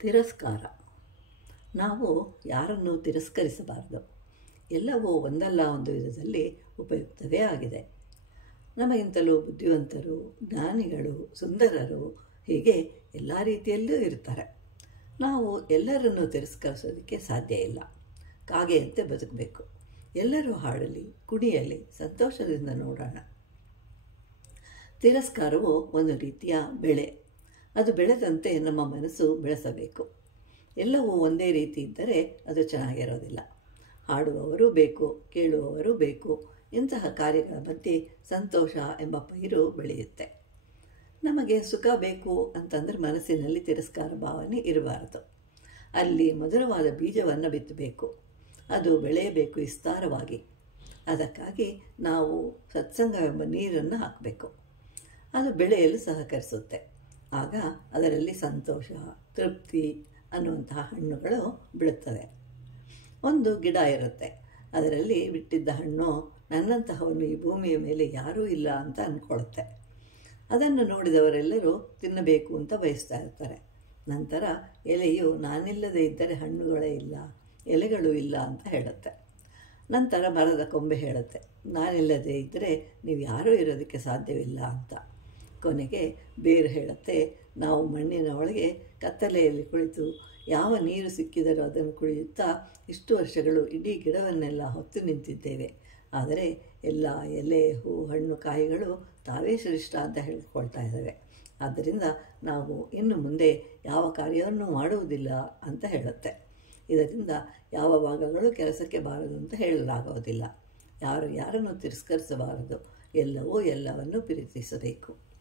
ತಿರಸ್ಕಾರ. ನಾವು ಯಾರನ್ನು ತಿರಸ್ಕರಿಸಬಾರದು. ಎಲ್ಲವೂ ಒಂದಲ್ಲ ಒಂದು ವಿಧದಲ್ಲಿ ಉಪಯುಕ್ತವೇ ಆಗಿದೆ. ನಮಗಿಂತಲೂ ಬುದ್ಧಿವಂತರು, ಜ್ಞಾನಿಗಳು, ಸುಂದರರು, ಹೀಗೆ ಎಲ್ಲ ರೀತಿಯಲ್ಲೂ ಇರ್ತಾರೆ. ನಾವು ಎಲ್ಲರನ್ನೂ ತಿರಸ್ಕರಿಸೋದಕ್ಕೆ ಸಾಧ್ಯ ಇಲ್ಲ. ಕಾಗೆಯಂತೆ ಬದುಕಬೇಕು. ಎಲ್ಲರೂ ಹಾಡಲಿ, ಕುಣಿಯಲಿ, ಸಂತೋಷದಿಂದ ನೋಡೋಣ. ತಿರಸ್ಕಾರವು ಒಂದು ರೀತಿಯ ಬೆಳೆ. ಅದು ಬೆಳೆದಂತೆ ನಮ್ಮ ಮನಸ್ಸು ಬೆಳೆಸಬೇಕು. ಎಲ್ಲವೂ ಒಂದೇ ರೀತಿ ಇದ್ದರೆ ಅದು ಚೆನ್ನಾಗಿರೋದಿಲ್ಲ. ಹಾಡುವವರು ಬೇಕು, ಕೇಳುವವರು ಬೇಕು. ಇಂತಹ ಕಾರ್ಯಗಳ ಮಧ್ಯೆ ಸಂತೋಷ ಎಂಬ ಪೈರು ಬೆಳೆಯುತ್ತೆ. ನಮಗೆ ಸುಖ ಬೇಕು ಅಂತಂದರೆ ಮನಸ್ಸಿನಲ್ಲಿ ತಿರಸ್ಕಾರ ಭಾವನೆ ಇರಬಾರದು. ಅಲ್ಲಿ ಮಧುರವಾದ ಬೀಜವನ್ನು ಬಿತ್ತಬೇಕು. ಅದು ಬೆಳೆಯಬೇಕು ವಿಸ್ತಾರವಾಗಿ. ಅದಕ್ಕಾಗಿ ನಾವು ಸತ್ಸಂಗವೆಂಬ ನೀರನ್ನು ಹಾಕಬೇಕು. ಅದು ಬೆಳೆಯಲು ಸಹಕರಿಸುತ್ತೆ. ಆಗ ಅದರಲ್ಲಿ ಸಂತೋಷ, ತೃಪ್ತಿ ಅನ್ನುವಂತಹ ಹಣ್ಣುಗಳು ಬಿಡುತ್ತವೆ. ಒಂದು ಗಿಡ ಇರುತ್ತೆ. ಅದರಲ್ಲಿ ಬಿಟ್ಟಿದ್ದ ಹಣ್ಣು ನನ್ನಂತಹವನು ಈ ಭೂಮಿಯ ಮೇಲೆ ಯಾರೂ ಇಲ್ಲ ಅಂತ ಅಂದ್ಕೊಳ್ಳುತ್ತೆ. ಅದನ್ನು ನೋಡಿದವರೆಲ್ಲರೂ ತಿನ್ನಬೇಕು ಅಂತ ಬಯಸ್ತಾ ಇರ್ತಾರೆ. ನಂತರ ಎಲೆಯು ನಾನಿಲ್ಲದೆ ಇದ್ದರೆ ಹಣ್ಣುಗಳೇ ಇಲ್ಲ, ಎಲೆಗಳು ಇಲ್ಲ ಅಂತ ಹೇಳುತ್ತೆ. ನಂತರ ಮರದ ಕೊಂಬೆ ಹೇಳುತ್ತೆ, ನಾನಿಲ್ಲದೆ ಇದ್ದರೆ ನೀವು ಯಾರೂ ಇರೋದಕ್ಕೆ ಸಾಧ್ಯವಿಲ್ಲ ಅಂತ. ಕೊನೆಗೆ ಬೇರು ಹೇಳುತ್ತೆ, ನಾವು ಮಣ್ಣಿನ ಒಳಗೆ ಕತ್ತಲೆಯಲ್ಲಿ ಕುಳಿತು ಯಾವ ನೀರು ಸಿಕ್ಕಿದರೂ ಅದನ್ನು ಕುಡಿಯುತ್ತಾ ಇಷ್ಟು ವರ್ಷಗಳು ಇಡೀ ಗಿಡವನ್ನೆಲ್ಲ ಹೊತ್ತು ನಿಂತಿದ್ದೇವೆ. ಆದರೆ ಎಲ್ಲ ಎಲೆ, ಹೂ, ಹಣ್ಣು, ಕಾಯಿಗಳು ತಾವೇ ಶ್ರೇಷ್ಠ ಅಂತ ಹೇಳ್ಕೊಳ್ತಾ ಇದ್ದಾವೆ. ಆದ್ದರಿಂದ ನಾವು ಇನ್ನು ಮುಂದೆ ಯಾವ ಕಾರ್ಯವನ್ನು ಮಾಡುವುದಿಲ್ಲ ಅಂತ ಹೇಳುತ್ತೆ. ಇದರಿಂದ ಯಾವ ಭಾಗಗಳು ಕೆಲಸಕ್ಕೆ ಬಾರದು ಅಂತ ಹೇಳಲಾಗುವುದಿಲ್ಲ. ಯಾರು ಯಾರನ್ನು ತಿರಸ್ಕರಿಸಬಾರದು. ಎಲ್ಲವೂ ಎಲ್ಲವನ್ನು ಪ್ರೀತಿಸಬೇಕು.